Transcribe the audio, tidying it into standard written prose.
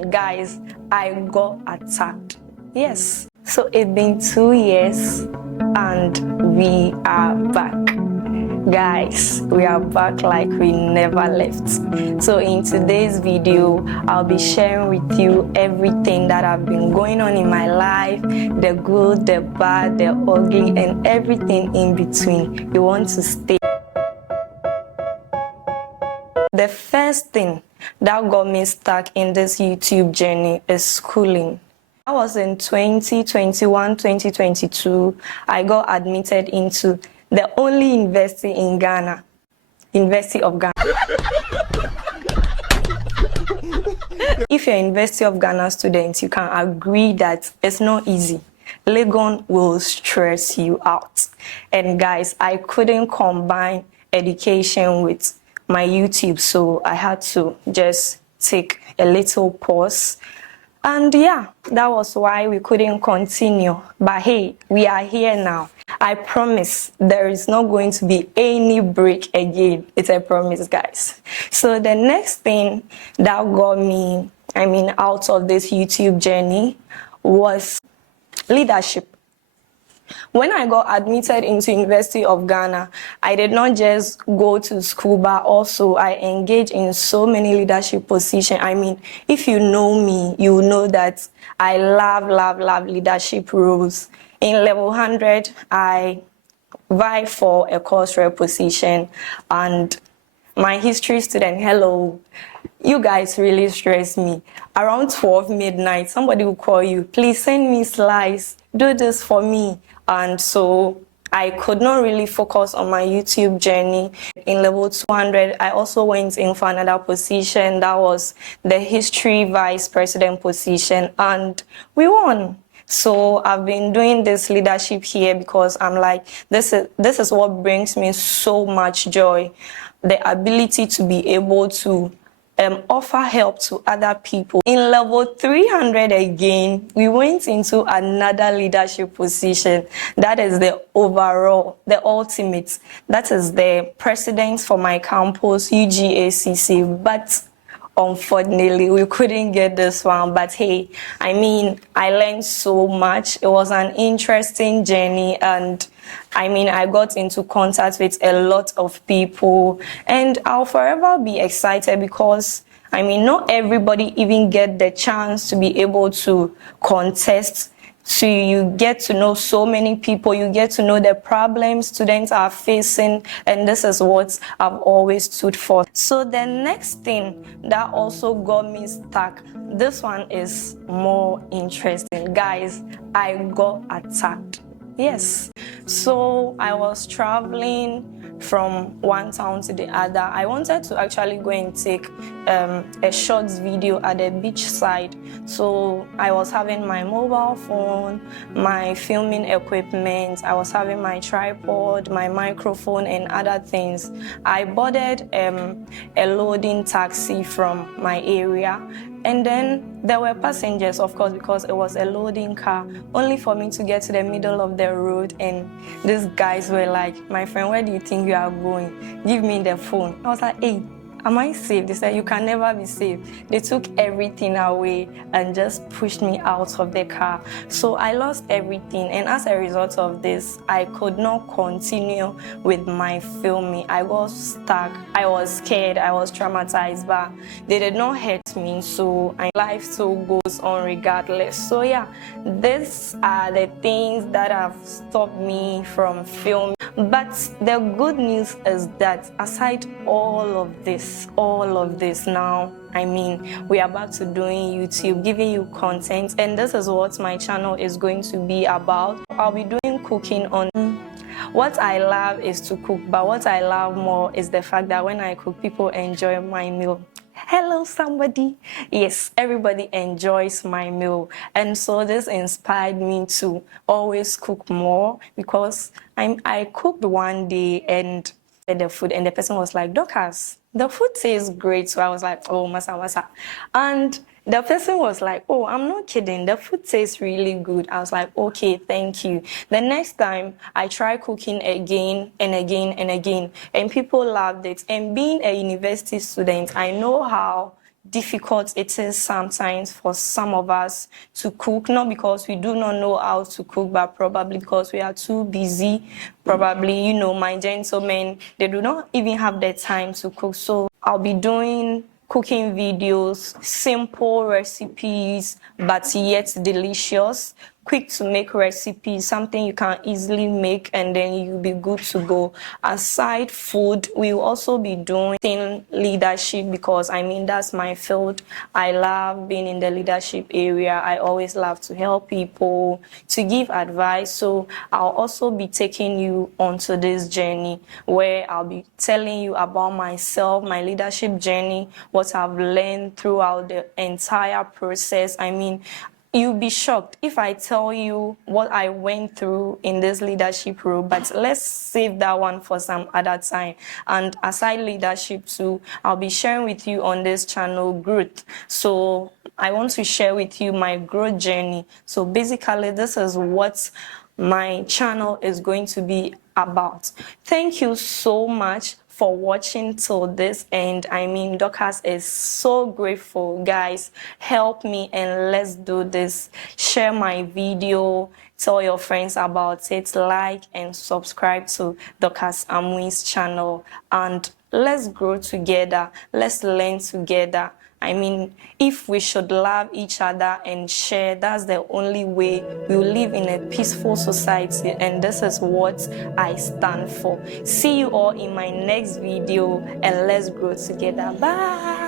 and guys, I got attacked. Yes. So it's been 2 years and we are back. Guys, we are back like we never left. So in today's video, I'll be sharing with you everything that have been going on in my life, the good, the bad, the ugly, and everything in between. You want to stay. The first thing that got me stuck in this YouTube journey is schooling. I was in 2021, 2022. I got admitted into the only university in Ghana, University of Ghana. If you're a University of Ghana student, you can agree that it's not easy. Legon will stress you out. And guys, I couldn't combine education with my YouTube, so I had to just take a little pause. And yeah, that was why we couldn't continue. But hey, we are here now. I promise there is not going to be any break again. It's a promise, guys. So the next thing that got me, out of this YouTube journey was leadership. When I got admitted into University of Ghana, I did not just go to school, but also I engaged in so many leadership positions. If you know me, you know that I love leadership roles. In level 100, I vied for a course rep position, and my history student, hello, you guys really stress me. Around 12 midnight, somebody will call you, please send me slides, do this for me. And so I could not really focus on my YouTube journey. In level 200, I also went in for another position. That was the history vice president position, and we won. So I've been doing this leadership here because I'm like, this is what brings me so much joy. The ability to be able to offer help to other people. In level 300 again, we went into another leadership position. That is the overall, the ultimate. That is the president for my campus, UGACC. But unfortunately, we couldn't get this one. But hey, I learned so much. It was an interesting journey, and I got into contact with a lot of people, and I'll forever be excited because, not everybody even get the chance to be able to contest. So you get to know so many people, you get to know the problems students are facing, and this is what I've always stood for. So the next thing that also got me stuck, this one is more interesting. Guys, I got attacked. Yes. So I was traveling from one town to the other. I wanted to actually go and take a short video at the beach side. So I was having my mobile phone, my filming equipment, I was having my tripod, my microphone, and other things. I boarded a loading taxi from my area. And then there were passengers, of course, because it was a loading car, only for me to get to the middle of the road. And these guys were like, my friend, where do you think you are going? Give me the phone. I was like, hey, am I safe? They said, you can never be safe. They took everything away and just pushed me out of the car. So I lost everything. And as a result of this, I could not continue with my filming. I got stuck. I was scared. I was traumatized, but they did not hurt me. So my life still goes on regardless. So yeah, these are the things that have stopped me from filming. But the good news is that aside all of this now, we are back to doing YouTube, giving you content, and this is what my channel is going to be about. I'll be doing cooking on. What I love is to cook, but what I love more is the fact that when I cook, people enjoy my meal. Hello, somebody. Yes, everybody enjoys my meal. And so this inspired me to always cook more, because I cooked one day and the food, and the person was like, Dorcas, the food tastes great. So I was like, oh, masa. And the person was like, oh, I'm not kidding, the food tastes really good. I was like, okay, thank you. The next time I tried cooking again and again and again, and people loved it. And being a university student, I know how difficult it is sometimes for some of us to cook, not because we do not know how to cook, but probably because we are too busy. Probably, you know, my gentlemen, they do not even have the time to cook. So I'll be doing cooking videos, simple recipes, but yet delicious, quick to make recipes, something you can easily make and then you'll be good to go. Aside food, we will also be doing leadership, because I mean, that's my field. I love being in the leadership area. I always love to help people, to give advice. So I'll also be taking you onto this journey where I'll be telling you about myself, my leadership journey, what I've learned throughout the entire process. I mean, you'll be shocked if I tell you what I went through in this leadership role, but let's save that one for some other time. And aside leadership too, I'll be sharing with you on this channel growth. So I want to share with you my growth journey. So basically, this is what my channel is going to be about. Thank you so much for watching till this end. I mean, Dorcas is so grateful. Guys, help me and let's do this. Share my video, tell your friends about it, like and subscribe to Dorcas Amui's channel, and let's grow together. Let's learn together. I mean, if we should love each other and share, that's the only way we will live in a peaceful society. And this is what I stand for. See you all in my next video, and let's grow together. Bye.